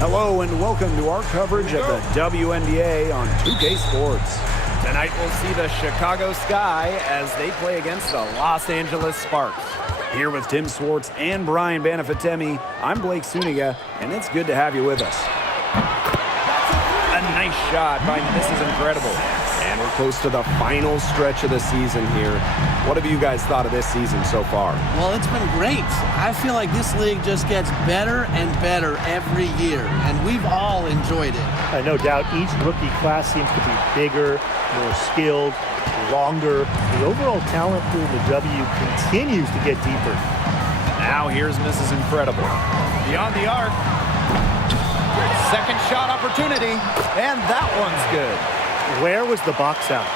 Hello and welcome to our coverage of the WNBA on 2K Sports. Tonight we'll see the Chicago Sky as they play against the Los Angeles Sparks. Here with Tim Swartz and Brian Banafitemi, I'm Blake Suniga, and it's good to have you with us. A nice shot by Mrs. Incredible. And we're close to the final stretch of the season here. What have you guys thought of this season so far? Well, it's been great. I feel like this league just gets better and better every year, and we've all enjoyed it. No doubt each rookie class seems to be bigger, more skilled, longer. The overall talent pool in the W continues to get deeper. Now here's Mrs. Incredible. Beyond the arc. Second shot opportunity, and that one's good. Where was the box out?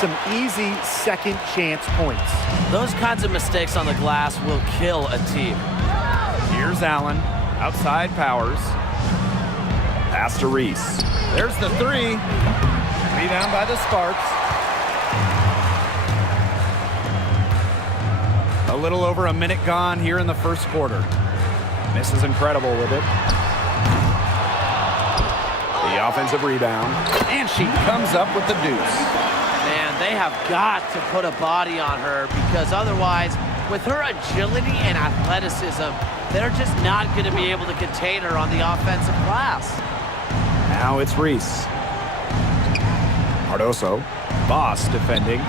Some easy second chance points. Those kinds of mistakes on the glass will kill a team. Here's Allen. Outside Powers. Pass to Reese. There's the three. Rebound by the Sparks. A little over a minute gone here in the first quarter. Mrs. Incredible with it. The offensive rebound. And she comes up with the deuce. Man, they have got to put a body on her because otherwise, with her agility and athleticism, they're just not going to be able to contain her on the offensive glass. Now it's Reese. Cardoso. Boss defending.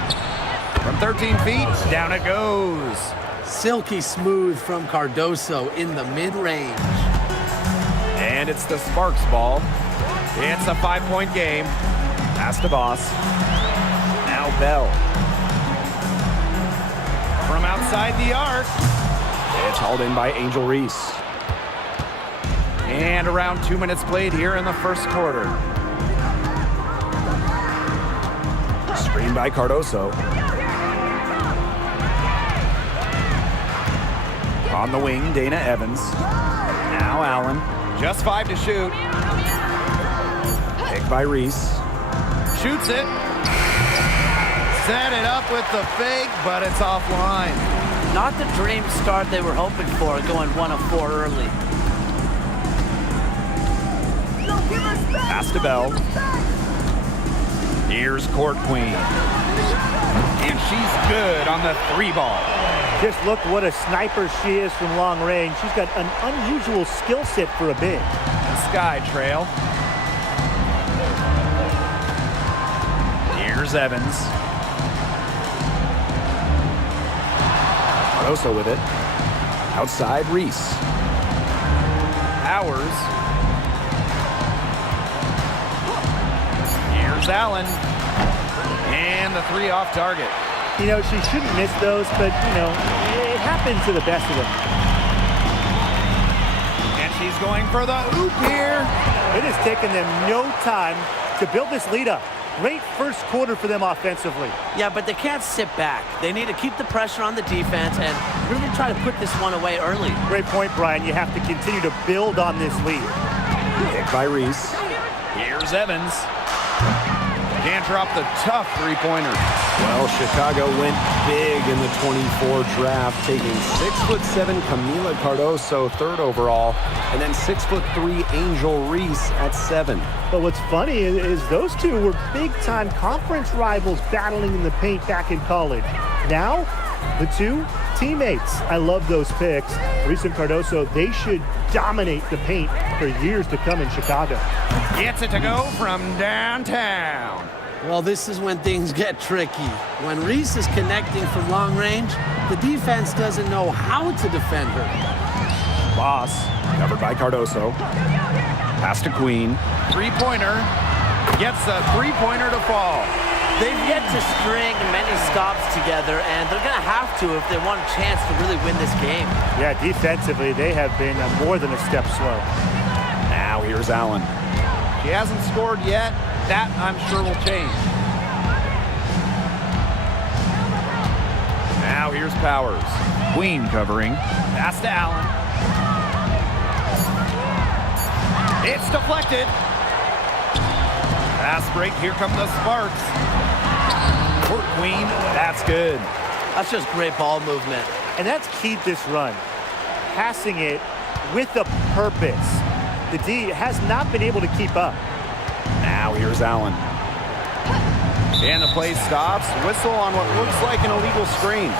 From 13 feet, down it goes. Silky smooth from Cardoso in the mid-range. And it's the Sparks ball. It's a 5-point game. Pass to Boss. Now Bell. From outside the arc. It's hauled in by Angel Reese. And around 2 minutes played here in the first quarter. Screen by Cardoso. On the wing, Dana Evans. Now Allen. Just 5 to shoot. Picked by Reese. Shoots it. Set it up with the fake, but it's offline. Not the dream start they were hoping for, going 1 of 4 early. Pass to Bell. Here's Court Queen. And she's good on the 3 ball. Just look what a sniper she is from long range. She's got an unusual skill set for a big. Sky trail. Here's Evans. Cardoso with it. Outside Reese. Powers. Here's Allen. And the 3 off target. You know, she shouldn't miss those, but, you know, it happens to the best of them. And she's going for the oop here. It has taken them no time to build this lead up. Great first quarter for them offensively. Yeah, but they can't sit back. They need to keep the pressure on the defense and really try to put this one away early. Great point, Brian. You have to continue to build on this lead. Picked by Reese. Here's Evans. Can't drop the tough 3-pointer. Well, Chicago went big in the 24 draft, taking 6'7" Camila Cardoso, 3rd overall, and then 6'3" Angel Reese at 7. But what's funny is those two were big-time conference rivals battling in the paint back in college. Now, the two teammates. I love those picks. Reese and Cardoso, they should dominate the paint for years to come in Chicago. Gets it to go from downtown. Well, this is when things get tricky. When Reese is connecting from long range, the defense doesn't know how to defend her. Boss, covered by Cardoso. Pass to Queen. 3-pointer. Gets a 3-pointer to fall. They've yet to string many stops together, and they're going to have to if they want a chance to really win this game. Yeah, defensively, they have been more than a step slow. Now here's Allen. She hasn't scored yet. That, I'm sure, will change. Now here's Powers. Queen covering. Pass to Allen. It's deflected. Pass break. Here come the Sparks. Court Queen. That's good. That's just great ball movement. And that's key to this run. Passing it with a purpose. the D has not been able to keep up. Now here's Allen. And the play stops. Whistle on what looks like an illegal screen.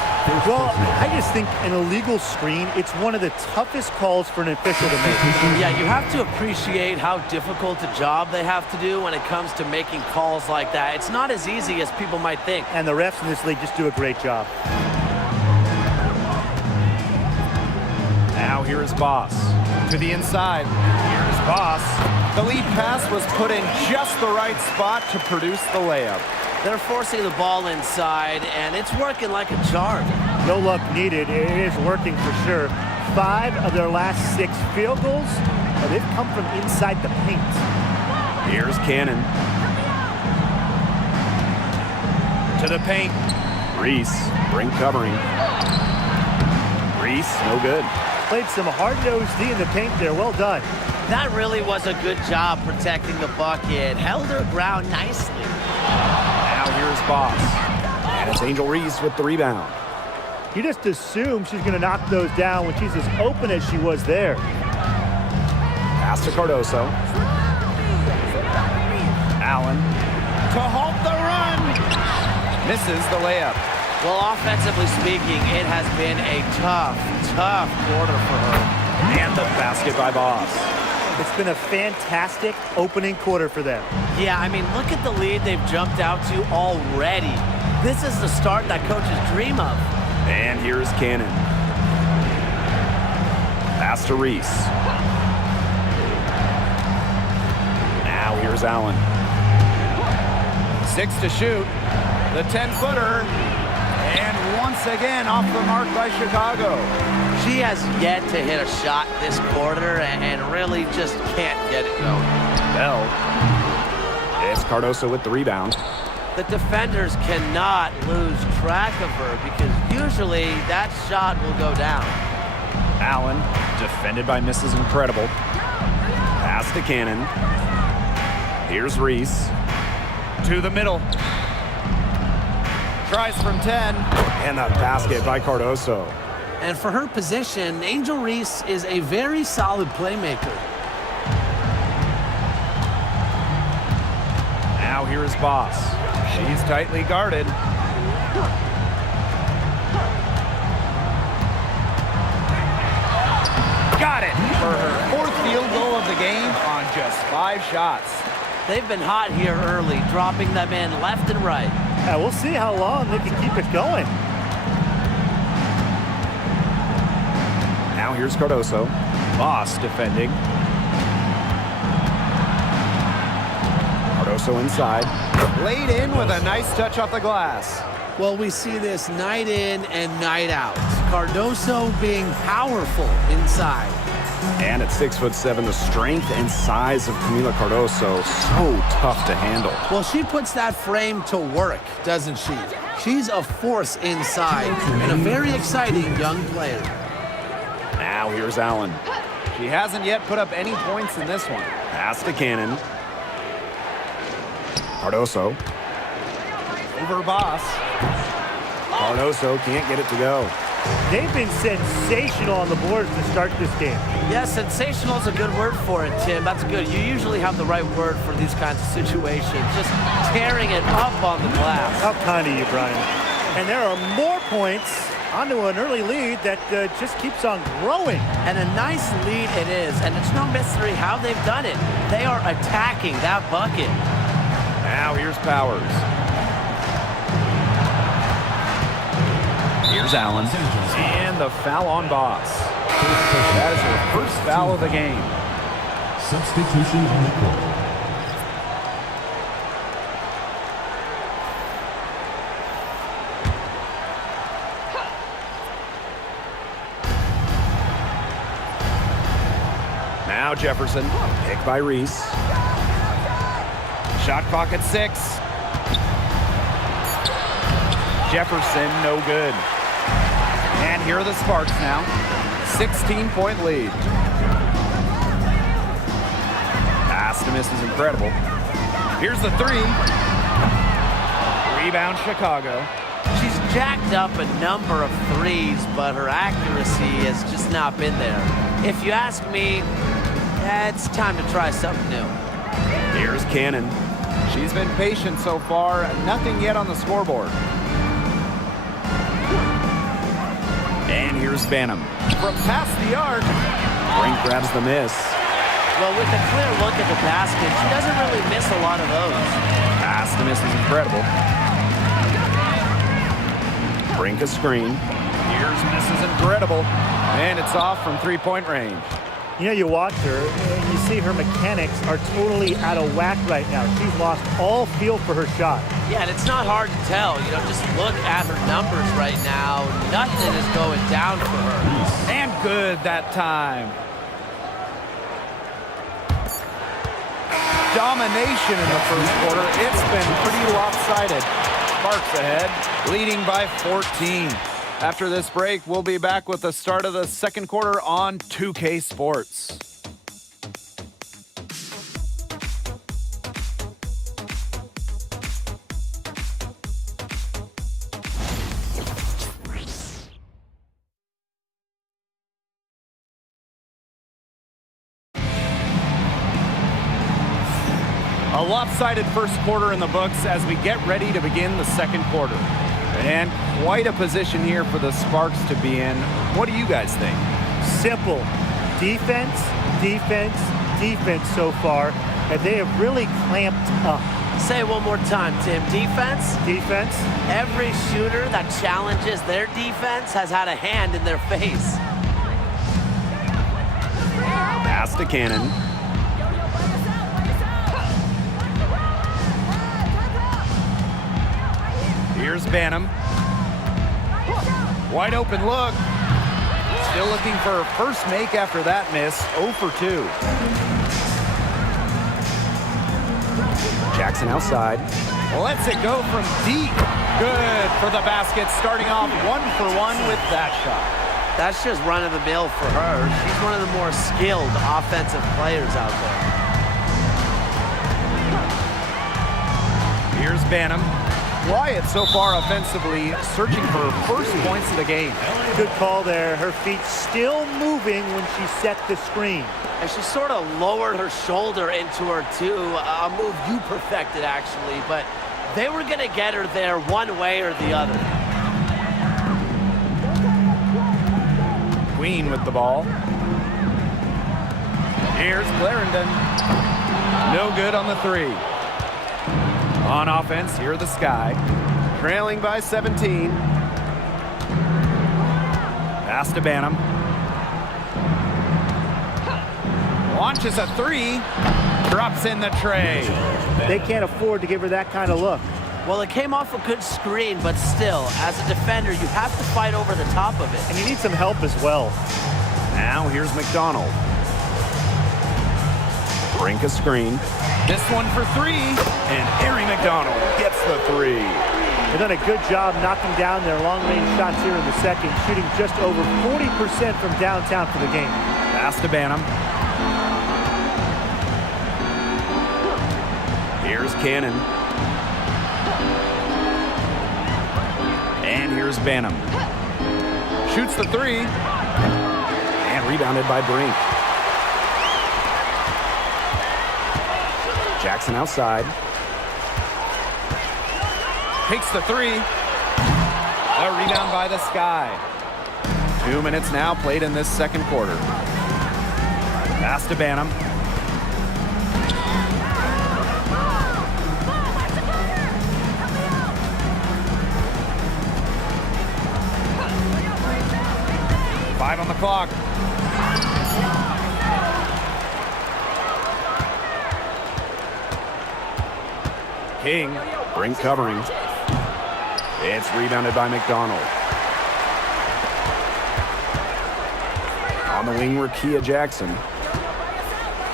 Well, I just think an illegal screen, it's one of the toughest calls for an official to make. Yeah, you have to appreciate how difficult a job they have to do when it comes to making calls like that. It's not as easy as people might think. And the refs in this league just do a great job. Now here's Boss. To the inside. Here's Boss. The lead pass was put in just the right spot to produce the layup. They're forcing the ball inside, and it's working like a charm. No luck needed. It is working for sure. 5 of their last 6 field goals, they've come from inside the paint. Here's Cannon. To the paint. Reese, ring covering. Reese, no good. Played some hard-nosed D in the paint there. Well done. That really was a good job protecting the bucket. Held her ground nicely. Now here's Boss. And it's Angel Reese with the rebound. You just assume she's going to knock those down when she's as open as she was there. Pass to Cardoso. Allen. To halt the run. Misses the layup. Well, offensively speaking, it has been a tough quarter for her. And the basket by Boss. It's been a fantastic opening quarter for them. Yeah, I mean, look at the lead they've jumped out to already. This is the start that coaches dream of. And here's Cannon. Pass to Reese. Now here's Allen. 6 to shoot. The 10-footer. And once again off the mark by Chicago. She has yet to hit a shot this quarter and really just can't get it going. Bell. It's Cardoso with the rebound. The defenders cannot lose track of her because usually that shot will go down. Allen, defended by Mrs. Incredible. Pass to Cannon. Here's Reese. To the middle. Tries from 10. And the basket by Cardoso. And for her position, Angel Reese is a very solid playmaker. Now here's Boss. She's tightly guarded. Got it for her 4th field goal of the game on just 5 shots. They've been hot here early, dropping them in left and right. We'll see how long they can keep it going. Now here's Cardoso. Boss defending. Cardoso inside. Laid in with a nice touch off the glass. Well, we see this night in and night out. Cardoso being powerful inside. And at 6'7", the strength and size of Camila Cardoso, so tough to handle. Well, she puts that frame to work, doesn't she? She's a force inside and a very exciting young player. Now here's Allen. She hasn't yet put up any points in this one. Pass to Cannon. Cardoso. Over Boss. Cardoso can't get it to go. They've been sensational on the boards to start this game. Yeah, sensational is a good word for it, Tim. That's good. You usually have the right word for these kinds of situations. Just tearing it up on the glass. How kind of you, Brian. And there are more points onto an early lead that just keeps on growing. And a nice lead it is, and it's no mystery how they've done it. They are attacking that bucket. Now here's Powers. Here's Allen. And the foul on Boss. That is her first foul of the game. Substitution on the court. Now Jefferson. Pick by Reese. Shot clock at 6. Jefferson, no good. And here are the Sparks now. 16-point lead. Pass to Mrs. Incredible. Here's the 3. Rebound Chicago. She's jacked up a number of threes, but her accuracy has just not been there. If you ask me, It's time to try something new. Here's Cannon. She's been patient so far. Nothing yet on the scoreboard. And here's Banham. From past the arc. Brink grabs the miss. Well, with a clear look at the basket, she doesn't really miss a lot of those. Pass to miss is incredible. Brink a screen. Here's Mrs. Incredible. And it's off from three-point range. You know, you watch her, and you see her mechanics are totally out of whack right now. She's lost all feel for her shot. Yeah, and it's not hard to tell. You know, just look at her numbers right now. Nothing is going down for her. And good that time. Domination in the first quarter. It's been pretty lopsided. Sparks ahead, leading by 14. After this break, we'll be back with the start of the second quarter on 2K Sports. A lopsided first quarter in the books as we get ready to begin the second quarter. And quite a position here for the Sparks to be in. What do you guys think? Simple. Defense, defense, defense so far, and they have really clamped up. Say it one more time, Tim. Defense? Defense. Every shooter that challenges their defense has had a hand in their face. Pass to Cannon. Here's Banham. Wide open look. Still looking for her first make after that miss. 0 for 2. Jackson outside. Lets it go from deep. Good for the basket. Starting off 1 for 1 with that shot. That's just run-of-the-mill for her. She's one of the more skilled offensive players out there. Here's Banham. Quiet so far offensively, searching for her first points of the game. Good call there. Her feet still moving when she set the screen. And she sort of lowered her shoulder into her, too. A move you perfected, actually. But they were going to get her there one way or the other. Queen with the ball. Here's Clarendon. No good on the three. On offense, here are the Sky. Trailing by 17. Pass to Banham. Launches a three. Drops in the tray. They can't afford to give her that kind of look. Well, it came off a good screen, but still, as a defender, you have to fight over the top of it. And you need some help as well. Now here's McDonald. Brink a screen. This one for three. And Ari McDonald gets the three. They've done a good job knocking down their long-range shots here in the second, shooting just over 40% from downtown for the game. Pass to Banham. Here's Cannon. And here's Banham. Shoots the three. And rebounded by Brink. Jackson outside. Takes the three. A rebound by the Sky. 2 minutes now played in this second quarter. Pass to Banham. Five on the clock. King. Brink covering. It's rebounded by McDonald. On the wing, Rakia Jackson.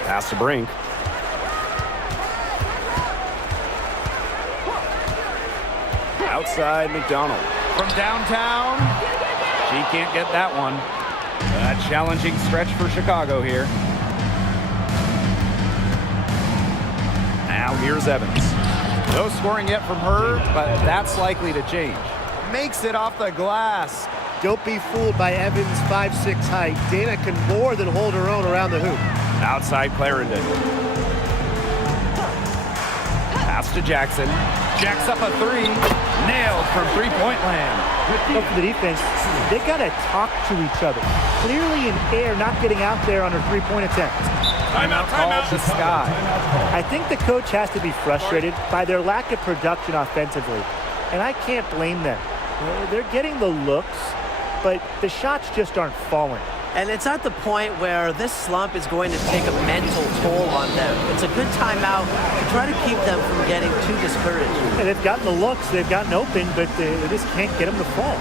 Pass to Brink. Outside, McDonald. From downtown. She can't get that one. A challenging stretch for Chicago here. Now here's Evans. No scoring yet from her, but that's likely to change. Makes it off the glass. Don't be fooled by Evans' 5'6" height. Dana can more than hold her own around the hoop. Outside Clarendon. Pass to Jackson. Jacks up a three. Nailed from three-point land. Look for the defense. They got to talk to each other. Clearly in air, not getting out there on a three-point attempt. Timeout called to Sky. I think the coach has to be frustrated by their lack of production offensively, and I can't blame them. They're getting the looks, but the shots just aren't falling. And it's at the point where this slump is going to take a mental toll on them. It's a good timeout to try to keep them from getting too discouraged. And they've gotten the looks, they've gotten open, but they just can't get them to fall.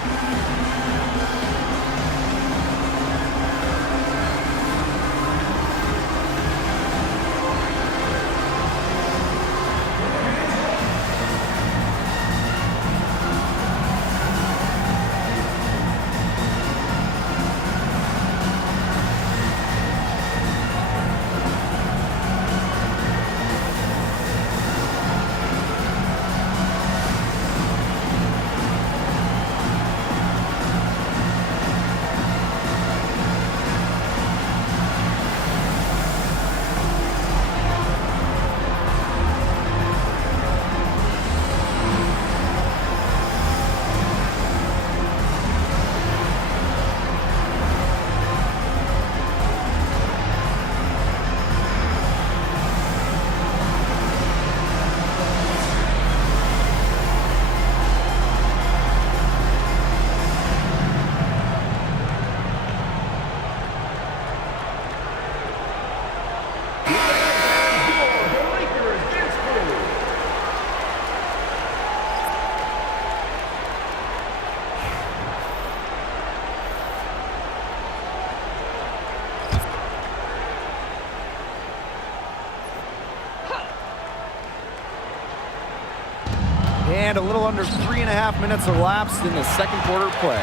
And a little under 3.5 minutes elapsed in the second quarter play.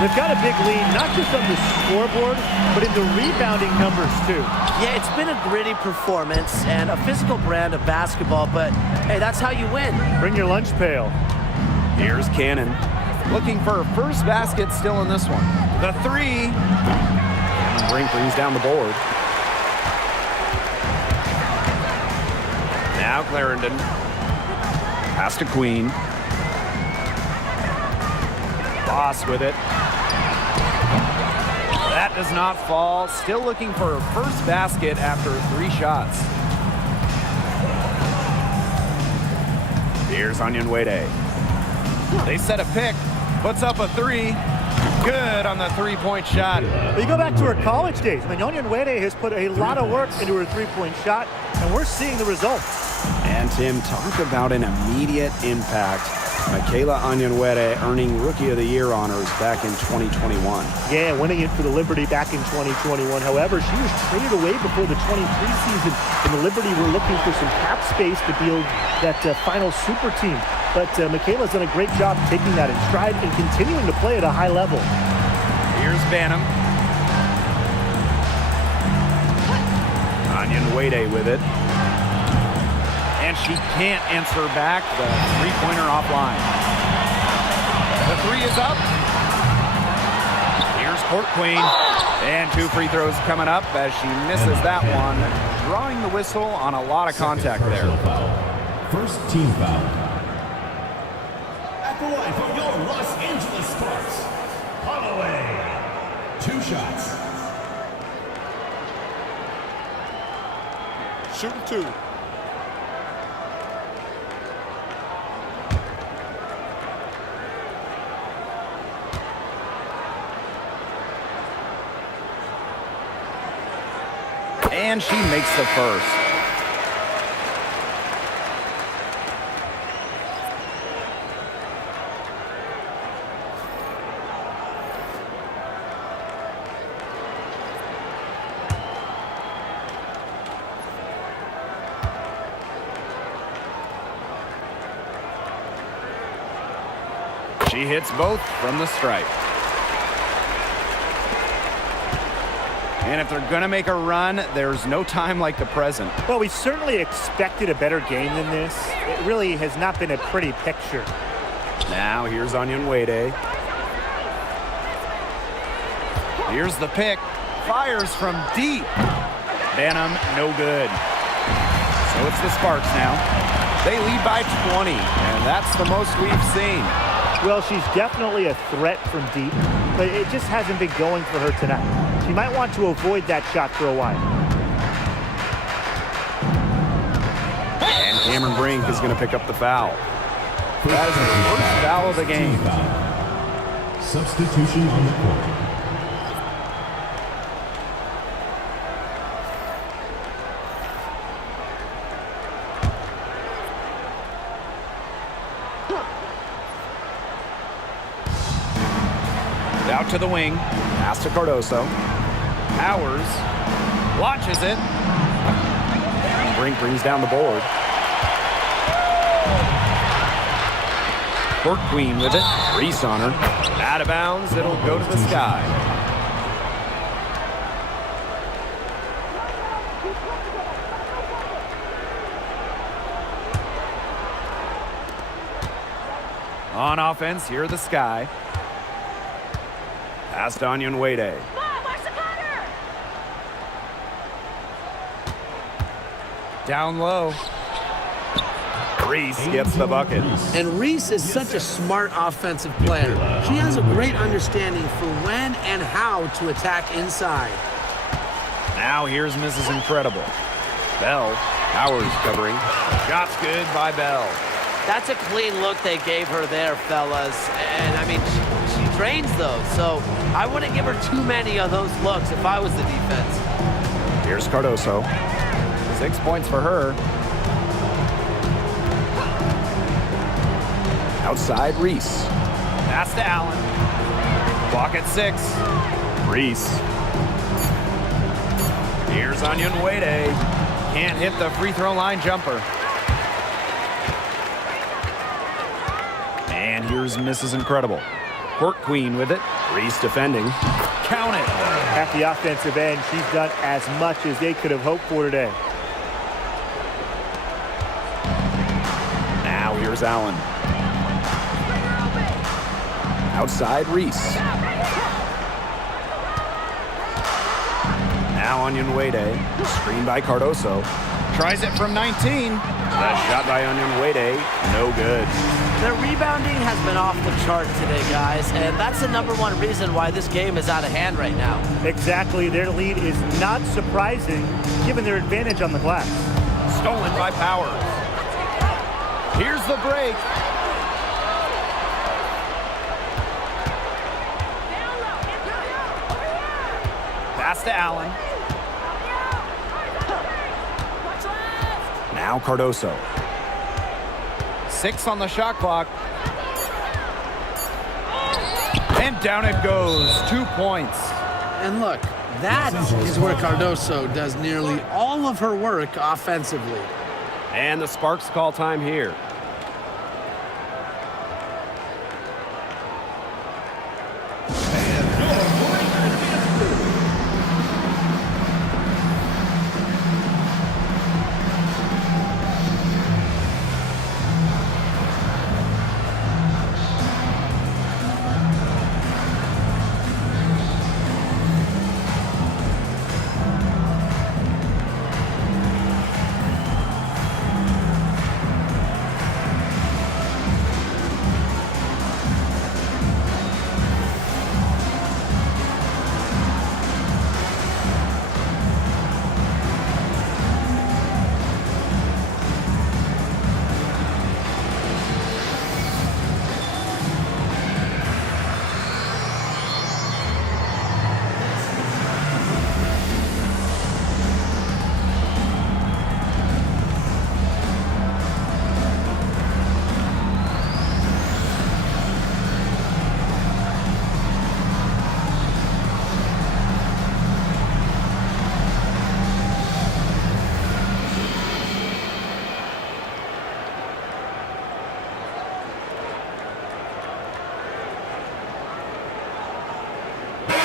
They've got a big lead, not just on the scoreboard, but in the rebounding numbers too. Yeah, it's been a gritty performance and a physical brand of basketball, but hey, that's how you win. Bring your lunch pail. Here's Cannon. Looking for a first basket still in this one. The three. Brink brings down the board. Now Clarendon. Pass to Queen. Boss with it. That does not fall. Still looking for a first basket after 3 shots. Here's Onyenwere. They set a pick. Puts up a 3. Good on the three-point shot. Well, you go back to her college days. Onyenwere has put a lot of work into her three-point shot, and we're seeing the results. And Tim, talk about an immediate impact. Michaela Onyenwere earning Rookie of the Year honors back in 2021. Yeah, winning it for the Liberty back in 2021. However, she was traded away before the 23 season, and the Liberty were looking for some cap space to build that final super team. But Michaela's done a great job taking that in stride and continuing to play at a high level. Here's Banham. Onyenwere with it. And she can't answer back the three-pointer offline. The 3 is up. Here's Court Queen. And 2 free throws coming up as she misses that one. Drawing the whistle on a lot of contact there. First team foul. At the line for your Los Angeles Sparks, Holloway. 2 shots. Shooting 2. And she makes the first. She hits both from the stripe. And if they're going to make a run, there's no time like the present. Well, we certainly expected a better game than this. It really has not been a pretty picture. Now here's Onyenwere. Here's the pick. Fires from deep. Banham, no good. So it's the Sparks now. They lead by 20, and that's the most we've seen. Well, she's definitely a threat from deep, but it just hasn't been going for her tonight. She might want to avoid that shot for a while. And Cameron Brink is going to pick up the foul. That is the first foul of the game. Substitution on the court. Out to the wing. Pass to Cardoso. Powers launches it. Brink brings down the board. Court Queen with it. Reese on her. Out of bounds. It'll go to the sky. On offense, here are the Sky. Pass to Onion Wade. Down low. Reese gets the bucket. And Reese is such a smart offensive player. She has a great understanding for when and how to attack inside. Now here's Mrs. Incredible. Bell. Powers covering. Shot's good by Bell. That's a clean look they gave her there, fellas. And, I mean, she drains those, so I wouldn't give her too many of those looks if I was the defense. Here's Cardoso. 6 points for her. Outside Reese. Pass to Allen. Clock at 6. Reese. Here's Onion Wade. Can't hit the free throw line jumper. And here's Mrs. Incredible. Court Queen with it. Reese defending. Count it. At the offensive end, she's done as much as they could have hoped for today. Now here's Allen. Outside Reese. Now Onion Wade. Screen by Cardoso. Tries it from 19. The shot by Onion Wade. No good. Their rebounding has been off the chart today, guys, and that's the #1 reason why this game is out of hand right now. Exactly. Their lead is not surprising, given their advantage on the glass. Stolen by Powers. Here's the break. Pass to Allen. Now Cardoso. 6 on the shot clock. And down it goes. 2 points. And look, that is where Cardoso does nearly all of her work offensively. And the Sparks call time here.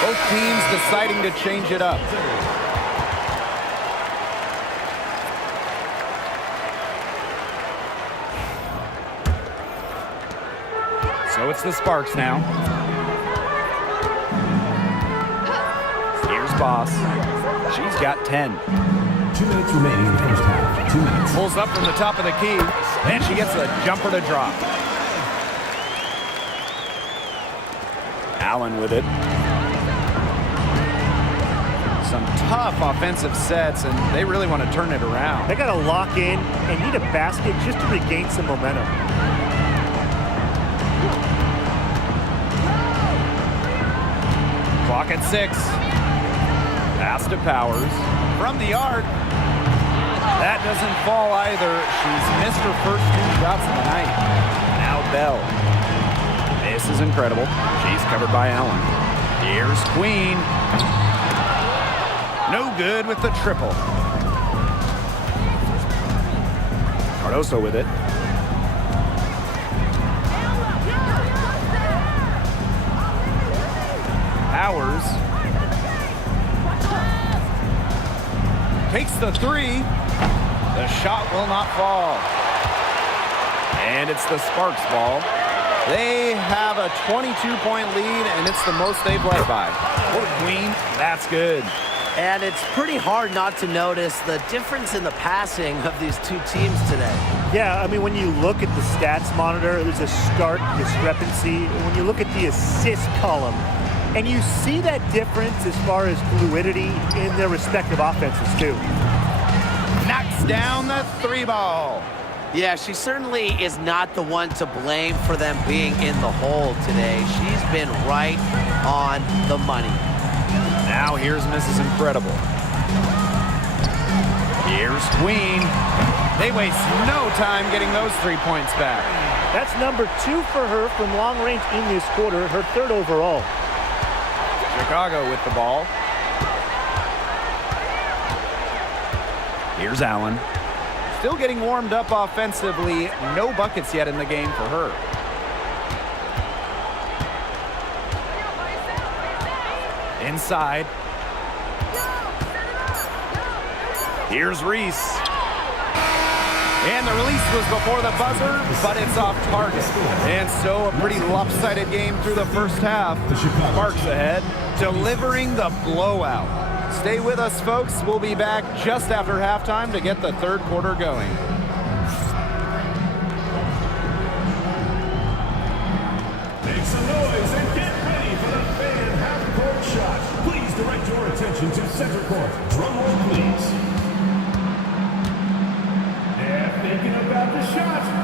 Both teams deciding to change it up. So it's the Sparks now. Here's Boss. She's got 10. 2 minutes remaining in the first half. 2 minutes. Pulls up from the top of the key, and she gets a jumper to drop. Allen with it. Some tough offensive sets, and they really want to turn it around. They got to lock in and need a basket just to regain some momentum. Clock at 6. Pass to Powers. From the arc. That doesn't fall either. She's missed her first 2 shots of the night. Now Bell. This is incredible. She's covered by Allen. Here's Queen. No good with the triple. Cardoso with it. Powers takes the 3. The shot will not fall. And it's the Sparks ball. They have a 22-point lead, and it's the most they've led by. For Queen, that's good. And it's pretty hard not to notice the difference in the passing of these two teams today. Yeah, I mean, when you look at the stats monitor, there's a stark discrepancy. When you look at the assist column, and you see that difference as far as fluidity in their respective offenses, too. Knocks down the 3 ball. Yeah, she certainly is not the one to blame for them being in the hole today. She's been right on the money. Now here's Mrs. Incredible. Here's Queen. They waste no time getting those 3 points back. That's number 2 for her from long range in this quarter, her 3rd overall. Chicago with the ball. Here's Allen. Still getting warmed up offensively. No buckets yet in the game for her. Inside. Here's Reese. And the release was before the buzzer, but it's off target. And so a pretty lopsided game through the first half. Sparks ahead, delivering the blowout. Stay with us, folks. We'll be back just after halftime to get the 3rd quarter going. Make some noise and get ready for the fan half-court shot. Please direct your attention to center court. Drum roll, please. They're thinking about the shot.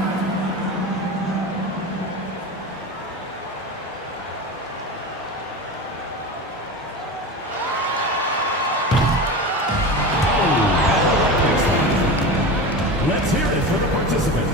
Let's hear it for the participant.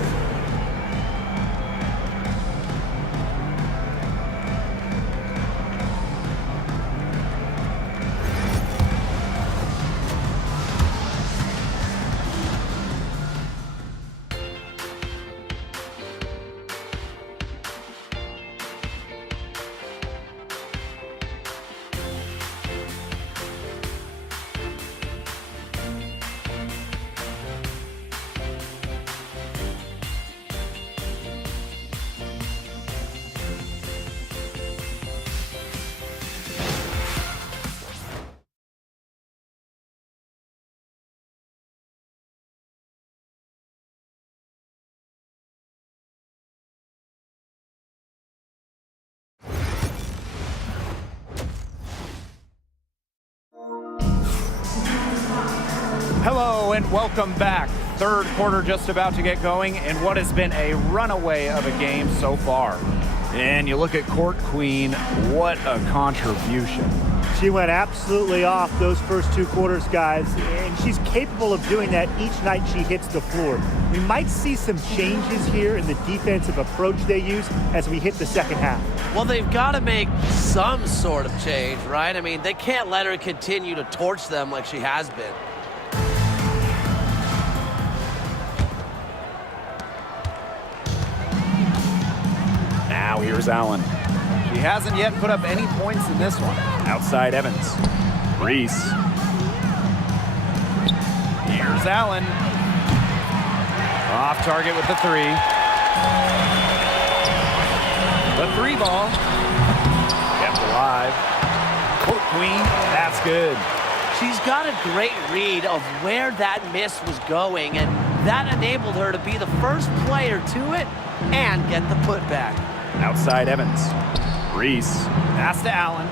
Hello and welcome back. 3rd quarter just about to get going in what has been a runaway of a game so far. And you look at Court Queen, what a contribution. She went absolutely off those first 2 quarters, guys, and she's capable of doing that each night she hits the floor. We might see some changes here in the defensive approach they use as we hit the second half. Well, they've got to make some sort of change, right? I mean, they can't let her continue to torch them like she has been. Now here's Allen. She hasn't yet put up any points in this one. Outside Evans. Reese. Here's Allen. Off target with the 3. The 3 ball. Kept alive. Court Queen, that's good. She's got a great read of where that miss was going, and that enabled her to be the first player to it and get the putback. Outside Evans. Reese. Pass to Allen.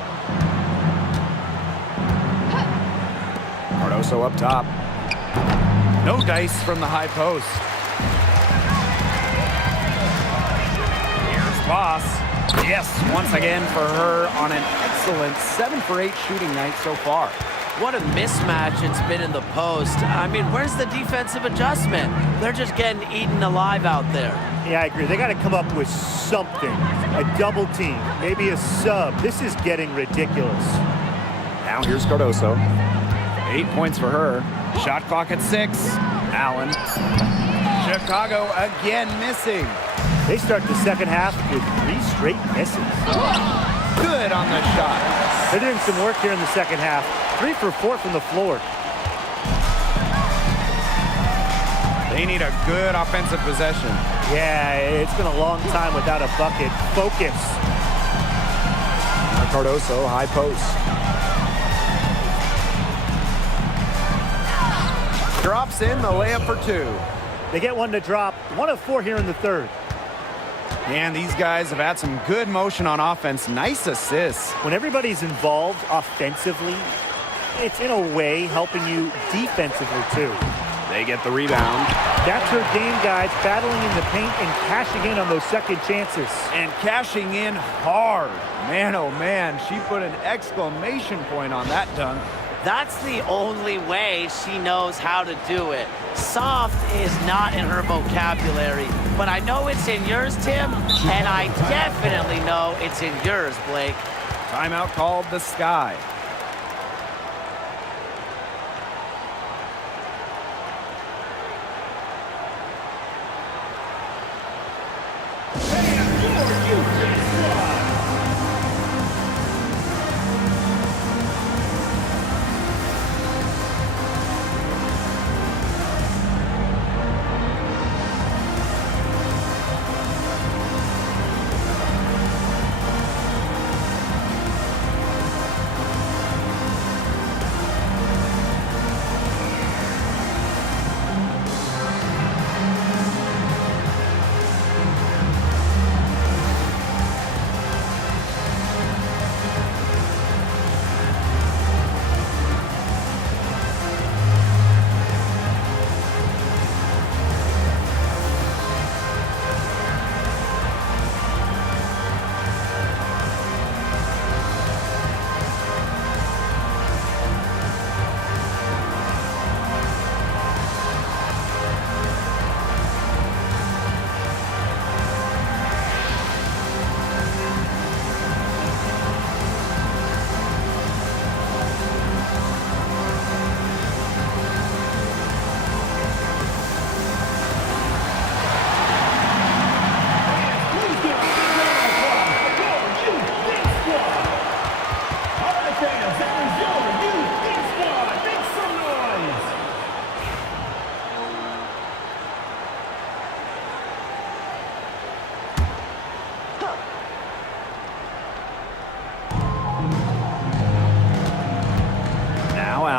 Cardoso up top. No dice from the high post. Here's Boss. Yes, once again for her on an excellent 7 for 8 shooting night so far. What a mismatch it's been in the post. I mean, where's the defensive adjustment? They're just getting eaten alive out there. Yeah, I agree. They got to come up with something. A double team, maybe a sub. This is getting ridiculous. Now here's Cardoso. 8 points for her. Shot clock at 6. Allen. Chicago again missing. They start the second half with 3 straight misses. Good on the shot. They're doing some work here in the second half. 3 for 4 from the floor. They need a good offensive possession. Yeah, it's been a long time without a bucket. Focus. Cardoso, high post. Drops in the layup for 2. They get one to drop. 1 of 4 here in the third. And these guys have had some good motion on offense. Nice assists. When everybody's involved offensively, it's in a way helping you defensively too. They get the rebound. That's her game, guys, battling in the paint and cashing in on those second chances. And cashing in hard. Man, oh man, she put an exclamation point on that dunk. That's the only way she knows how to do it. Soft is not in her vocabulary, but I know it's in yours, Tim, and I definitely know it's in yours, Blake. Timeout called the Sky.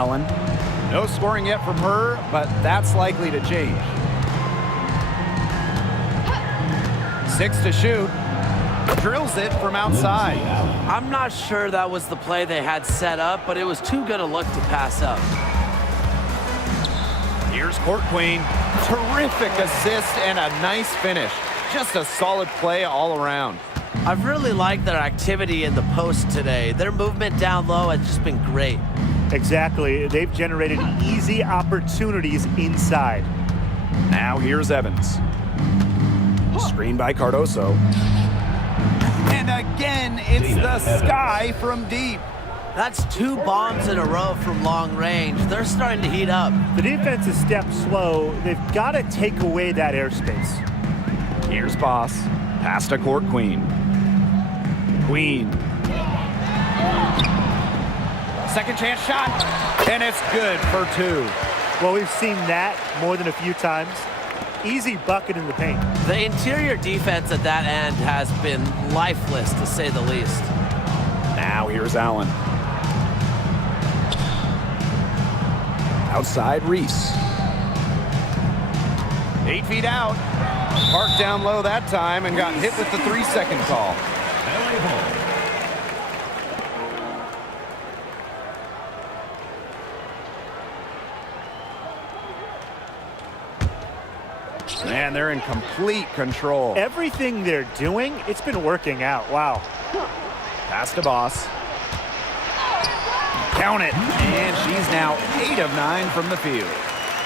Allen. No scoring yet from her, but that's likely to change. 6 to shoot. Drills it from outside. I'm not sure that was the play they had set up, but it was too good a look to pass up. Here's Court Queen. Terrific assist and a nice finish. Just a solid play all around. I've really liked their activity in the post today. Their movement down low has just been great. Exactly. They've generated easy opportunities inside. Now here's Evans. Screen by Cardoso. And again, it's the Sky from deep. That's 2 bombs in a row from long range. They're starting to heat up. The defense is stepped slow. They've got to take away that airspace. Here's Boss. Pass to Court Queen. Queen. Second chance shot. And it's good for 2. Well, we've seen that more than a few times. Easy bucket in the paint. The interior defense at that end has been lifeless, to say the least. Now here's Allen. Outside Reese. 8 feet out. Parked down low that time and got hit with the 3-second call. LA ball. Man, they're in complete control. Everything they're doing, it's been working out. Wow. Pass to Boss. Count it. And she's now 8 of 9 from the field.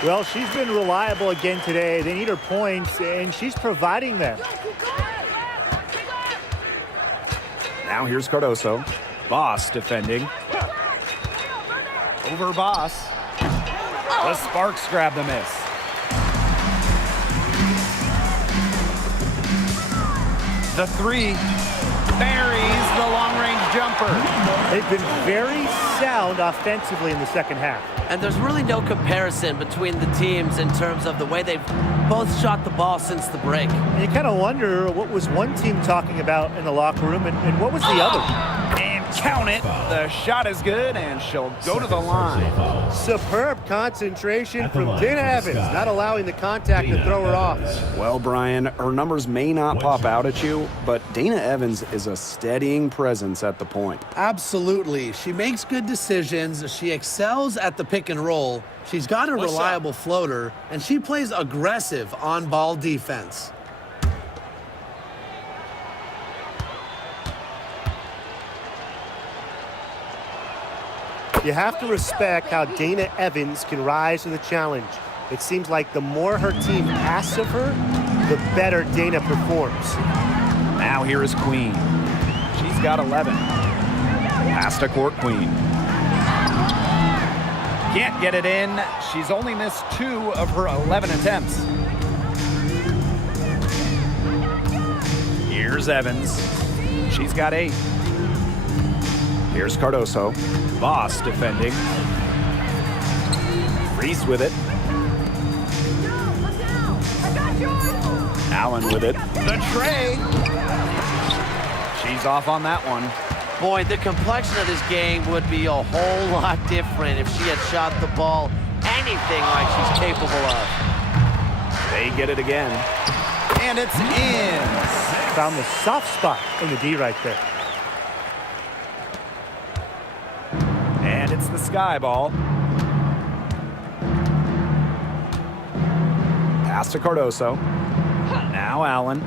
Well, she's been reliable again today. They need her points, and she's providing them. Now here's Cardoso. Boss defending. Over Boss. The Sparks grab the miss. The 3 buries the long-range jumper. They've been very sound offensively in the second half. And there's really no comparison between the teams in terms of the way they've both shot the ball since the break. And you kind of wonder what was one team talking about in the locker room and what was the other. And count it. The shot is good, and she'll go to the line. Superb concentration from Dana Evans, not allowing the contact to throw her off. Well, Brian, her numbers may not pop out at you, but Dana Evans is a steadying presence at the point. Absolutely. She makes good decisions. She excels at the pick and roll. She's got a reliable floater, and she plays aggressive on-ball defense. You have to respect how Dana Evans can rise to the challenge. It seems like the more her team asks of her, the better Dana performs. Now here is Queen. She's got 11. Pass to court Queen. Can't get it in. She's only missed 2 of her 11 attempts. Here's Evans. She's got 8. Here's Cardoso. Boss defending. Reese with it. Allen with it. The tray. She's off on that one. Boy, the complexion of this game would be a whole lot different if she had shot the ball anything like she's capable of. They get it again. And it's in. Found the soft spot in the D right there. And it's the sky ball. Pass to Cardoso. Now Allen.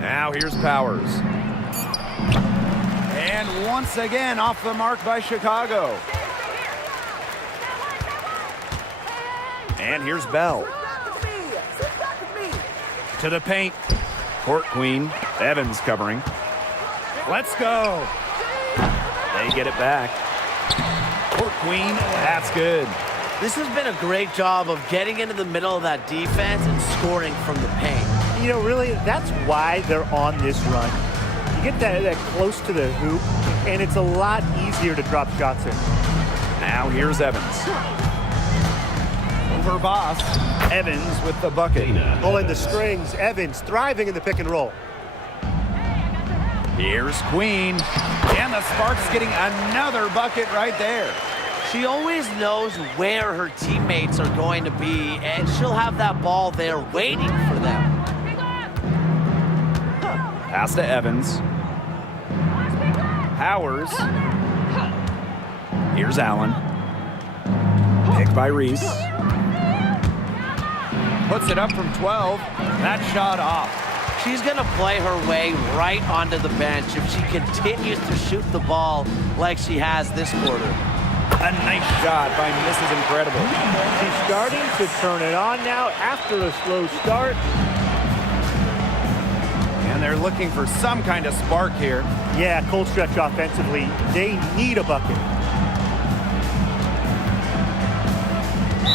Now here's Powers. And once again off the mark by Chicago. And here's Bell. To the paint. Court Queen. Evans covering. Let's go. They get it back. Court Queen. That's good. This has been a great job of getting into the middle of that defense and scoring from the paint. You know, really, that's why they're on this run. You get that close to the hoop, and it's a lot easier to drop shots in. Now here's Evans. Over Boss. Evans with the bucket. Pulling the strings, Evans thriving in the pick and roll. Here's Queen. And the Sparks getting another bucket right there. She always knows where her teammates are going to be, and she'll have that ball there waiting for them. Pass to Evans. Powers. Here's Allen. Picked by Reese. Puts it up from 12. That shot off. She's going to play her way right onto the bench if she continues to shoot the ball like she has this quarter. A nice shot by Mrs. Incredible. She's starting to turn it on now after a slow start. And they're looking for some kind of spark here. Yeah, cold stretch offensively. They need a bucket.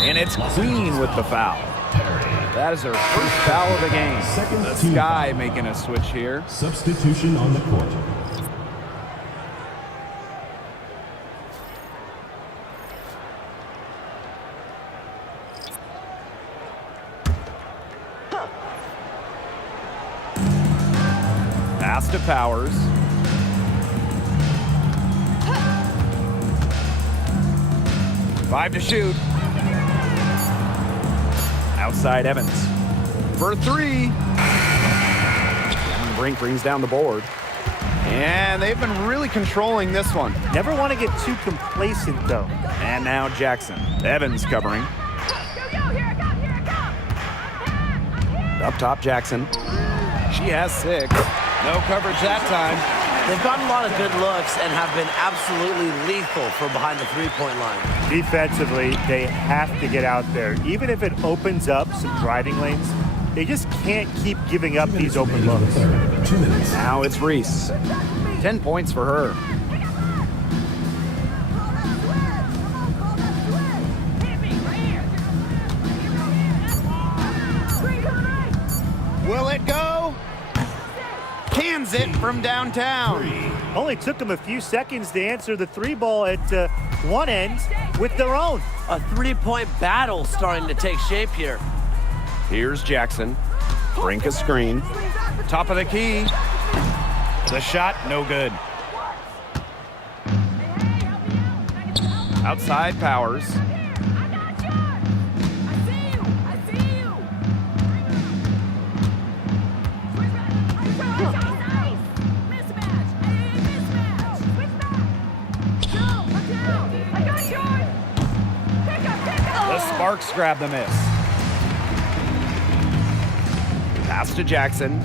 And it's Queen with the foul. That is her first foul of the game. The Sky making a switch here. Substitution on the court. Pass to Powers. Five to shoot. Outside Evans. For three. Cameron Brink brings down the board. And they've been really controlling this one. Never want to get too complacent, though. And now Jackson. Evans covering. Up top, Jackson. She has 6. No coverage that time. They've gotten a lot of good looks and have been absolutely lethal from behind the three-point line. Defensively, they have to get out there. Even if it opens up some driving lanes, they just can't keep giving up these open looks. 2 minutes. Now it's Reese. 10 points for her. Will it go? Cans it from downtown. Only took them a few seconds to answer the three ball at one end with their own. A three-point battle starting to take shape here. Here's Jackson. Brink a screen. Top of the key. The shot, no good. Outside Powers. The Sparks grab the miss. Pass to Jackson.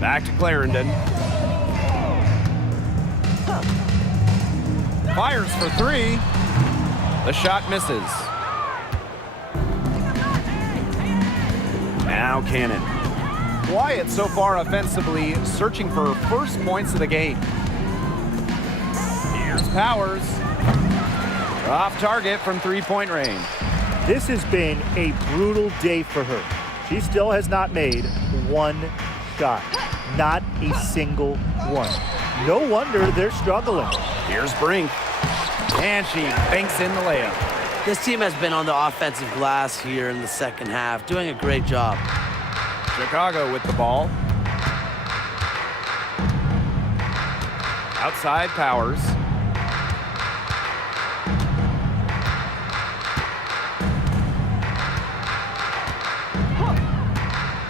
Back to Clarendon. Fires for 3. The shot misses. Now Cannon. Wyatt so far offensively searching for first points of the game. Here's Powers. Off target from three-point range. This has been a brutal day for her. She still has not made one shot. Not a single one. No wonder they're struggling. Here's Brink. And she banks in the layup. This team has been on the offensive glass here in the second half, doing a great job. Chicago with the ball. Outside Powers.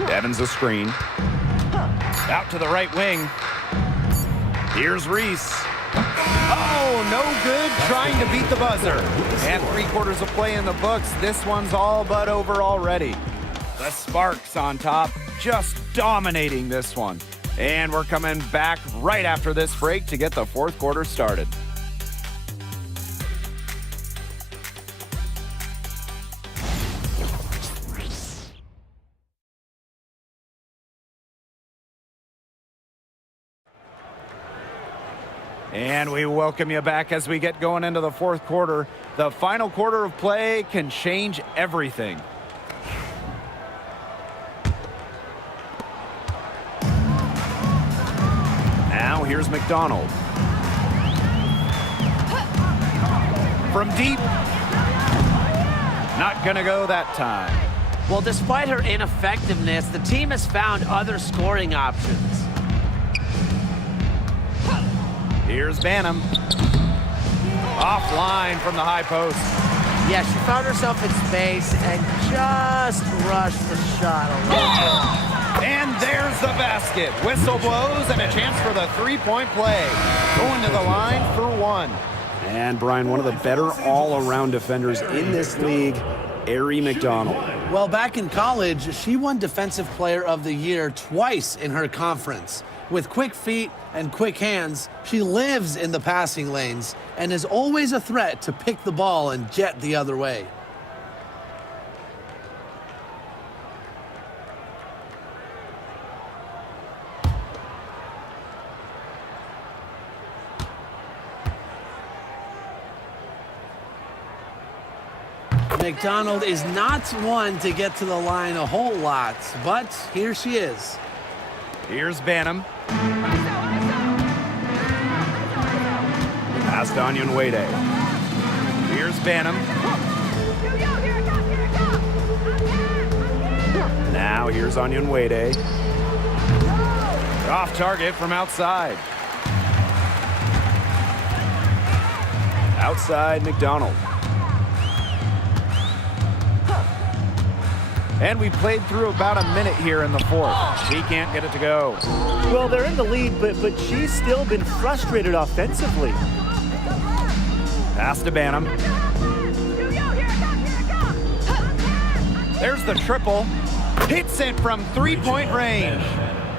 Evans a screen. Out to the right wing. Here's Reese. Oh, no good trying to beat the buzzer. And 3/4 of play in the books. This one's all but over already. The Sparks on top, just dominating this one. And we're coming back right after this break to get the 4th quarter started. And we welcome you back as we get going into the 4th quarter. The final quarter of play can change everything. Now here's McDonald. From deep. Not gonna go that time. Well, despite her ineffectiveness, the team has found other scoring options. Here's Banham. Offline from the high post. Yeah, she found herself in space and just rushed the shot a little bit. And there's the basket. Whistle blows and a chance for the three-point play. Going to the line for 1. And Brian, one of the better all-around defenders in this league, Arie McDonald. Well, back in college, she won Defensive Player of the Year twice in her conference. With quick feet and quick hands, she lives in the passing lanes and is always a threat to pick the ball and jet the other way. McDonald is not one to get to the line a whole lot, but here she is. Here's Banham. Pass to Onyenwere. Here's Banham. Now here's Onyenwere. Off target from outside. Outside McDonald. And we played through about a minute here in the fourth. She can't get it to go. Well, they're in the lead, but she's still been frustrated offensively. Pass to Banham. There's the triple. Hits it from three-point range.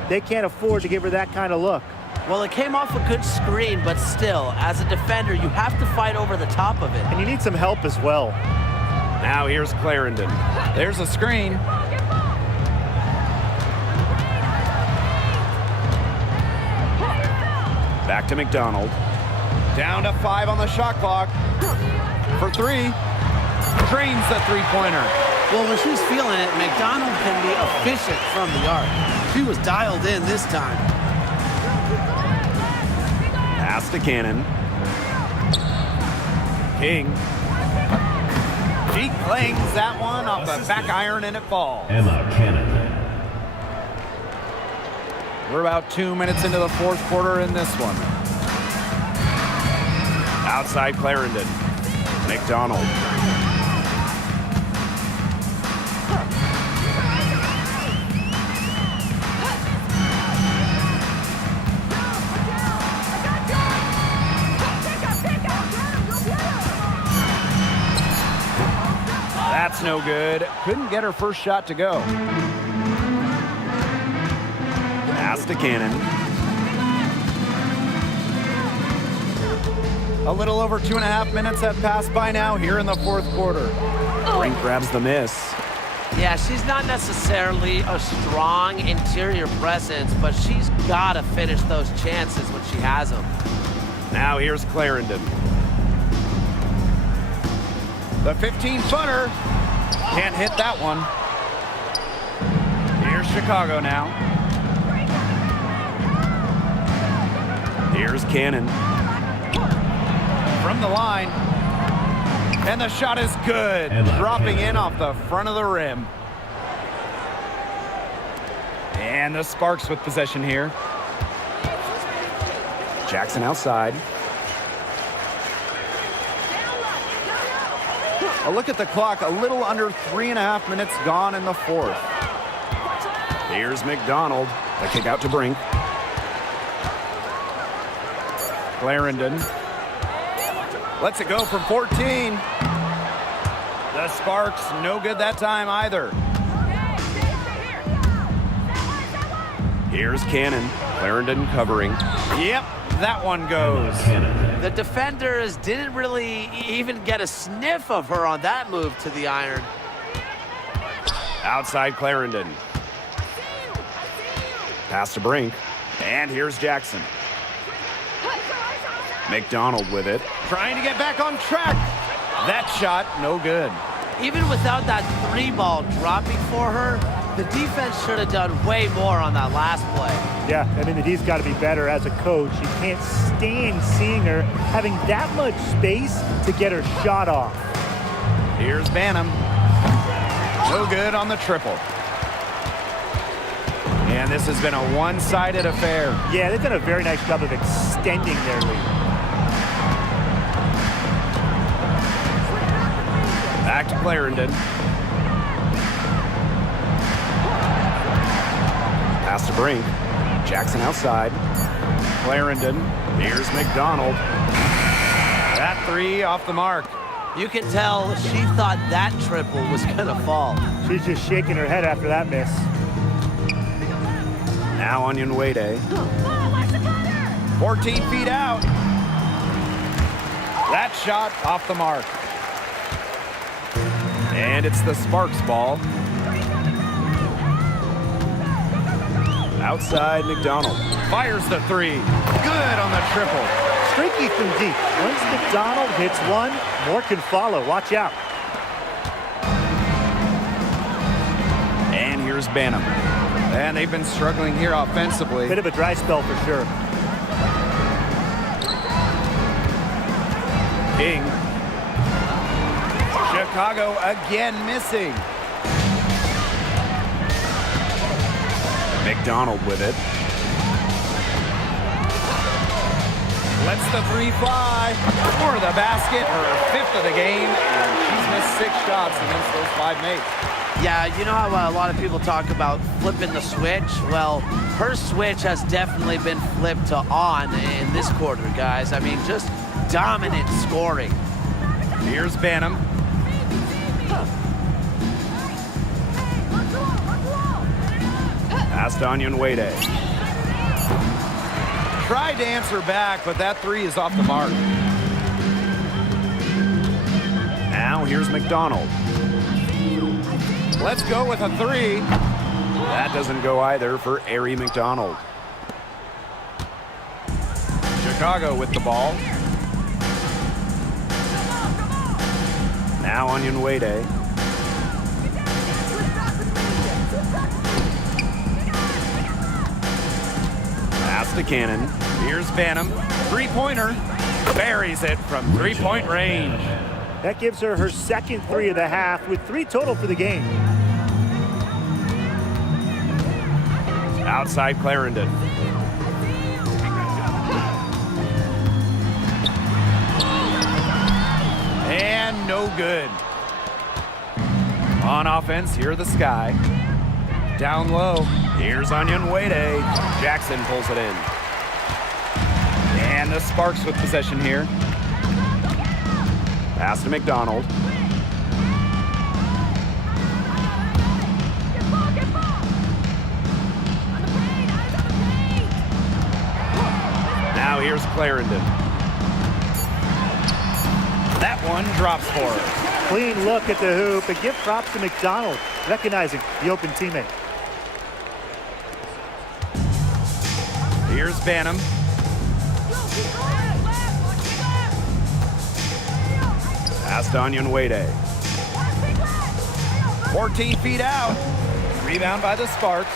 They can't afford to give her that kind of look. Well, it came off a good screen, but still, as a defender, you have to fight over the top of it. And you need some help as well. Now here's Clarendon. There's a screen. Back to McDonald. Down to 5 on the shot clock. For 3. Drains the three-pointer. Well, when she's feeling it, McDonald can be efficient from the arc. She was dialed in this time. Pass to Cannon. King. She clings that one off the back iron and it falls. Emma Cannon. We're about 2 minutes into the fourth quarter in this one. Outside Clarendon. McDonald. That's no good. Couldn't get her first shot to go. Pass to Cannon. A little over 2.5 minutes have passed by now here in the fourth quarter. Brink grabs the miss. Yeah, she's not necessarily a strong interior presence, but she's got to finish those chances when she has them. Now here's Clarendon. The 15-footer. Can't hit that one. Here's Chicago now. Here's Cannon. From the line. And the shot is good. Dropping in off the front of the rim. And the Sparks with possession here. Jackson outside. A look at the clock. A little under 3.5 minutes gone in the fourth. Here's McDonald. The kick out to Brink. Clarendon lets it go from 14. The Sparks, no good that time either. Here's Cannon. Clarendon covering. Yep, that one goes. The defenders didn't really even get a sniff of her on that move to the iron. Outside Clarendon. Pass to Brink. And here's Jackson. McDonald with it. Trying to get back on track. That shot, no good. Even without that 3-ball dropping for her, the defense should have done way more on that last play. Yeah, I mean, the D's got to be better as a coach. You can't stand seeing her having that much space to get her shot off. Here's Banham. No good on the triple. And this has been a one-sided affair. Yeah, they've done a very nice job of extending their lead. Back to Clarendon. Pass to Brink. Jackson outside. Clarendon. Here's McDonald. That 3 off the mark. You can tell she thought that triple was going to fall. She's just shaking her head after that miss. Now Onion Wade. 14 feet out. That shot off the mark. And it's the Sparks ball. Outside McDonald. Fires the 3. Good on the triple. Streaky from deep. Once McDonald hits one, more can follow. Watch out. And here's Banham. And they've been struggling here offensively. Bit of a dry spell for sure. King. Chicago again missing. McDonald with it. Lets the three fly for the basket, her fifth of the game, and she's missed 6 shots against those 5 mates. Yeah, you know how a lot of people talk about flipping the switch? Well, her switch has definitely been flipped to on in this quarter, guys. I mean, just dominant scoring. Here's Banham. Pass to Onion Wade. Tried to answer back, but that 3 is off the mark. Now here's McDonald. Let's go with a 3. That doesn't go either for Ari McDonald. Chicago with the ball. Now Onion Wade. Pass to Cannon. Here's Banham. 3-pointer. Buries it from 3-point range. That gives her her second 3 of the half with 3 total for the game. Outside Clarendon. And no good. On offense, here the Sky. Down low. Here's Onion Wade. Jackson pulls it in. And the Sparks with possession here. Pass to McDonald. Now here's Clarendon. That one drops for her. Clean look at the hoop, and give props to McDonald, recognizing the open teammate. Here's Banham. Pass to Onion Wade. 14 feet out. Rebound by the Sparks.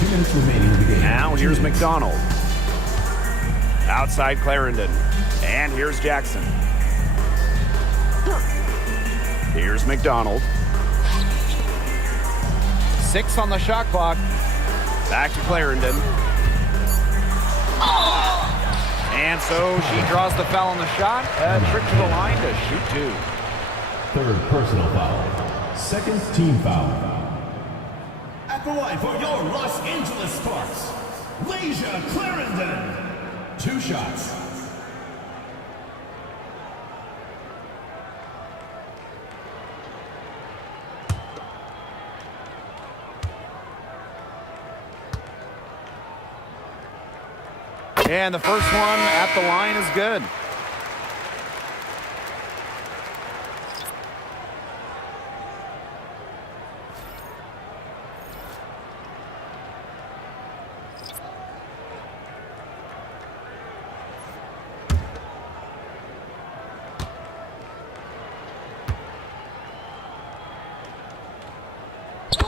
2 minutes remaining in the game. Now here's McDonald. Outside Clarendon. And here's Jackson. Here's McDonald. 6 on the shot clock. Back to Clarendon. And so she draws the foul on the shot. A trick to the line to shoot 2. 3rd personal foul. 2nd team foul. At the line for your Los Angeles Sparks, Lasia Clarendon. 2 shots. And the first one at the line is good.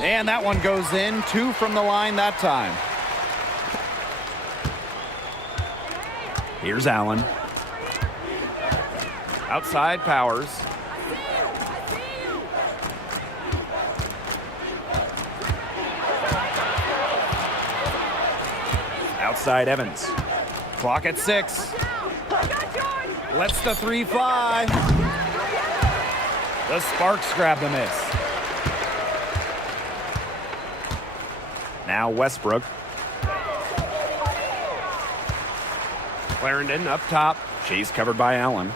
And that one goes in. 2 from the line that time. Here's Allen. Outside Powers. Outside Evans. Clock at 6. Lets the 3 fly. The Sparks grab the miss. Now Westbrook. Clarendon up top. She's covered by Allen.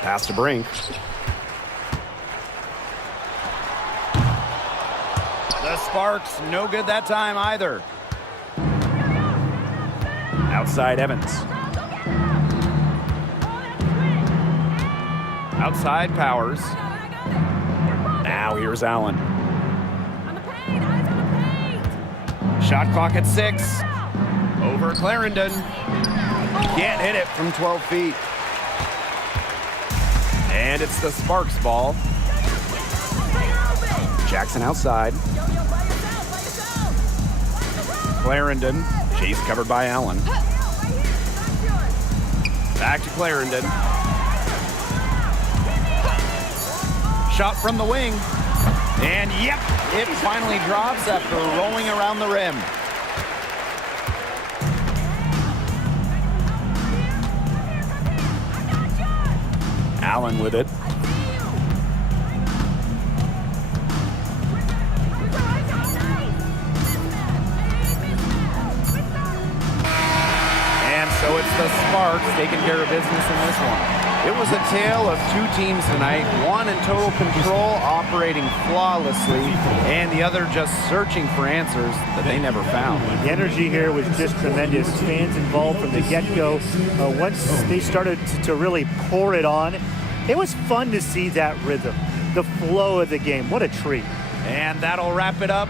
Pass to Brink. The Sparks, no good that time either. Outside Evans. Outside Powers. Now here's Allen. Shot clock at 6. Over Clarendon. Can't hit it from 12 feet. And it's the Sparks ball. Jackson outside. Clarendon. She's covered by Allen. Back to Clarendon. Shot from the wing. And yep, it finally drops after rolling around the rim. Allen with it. And so it's the Sparks taking care of business in this one. It was a tale of two teams tonight, one in total control, operating flawlessly, and the other just searching for answers that they never found. The energy here was just tremendous. Fans involved from the get-go. Once they started to really pour it on, it was fun to see that rhythm, the flow of the game. What a treat. And that'll wrap it up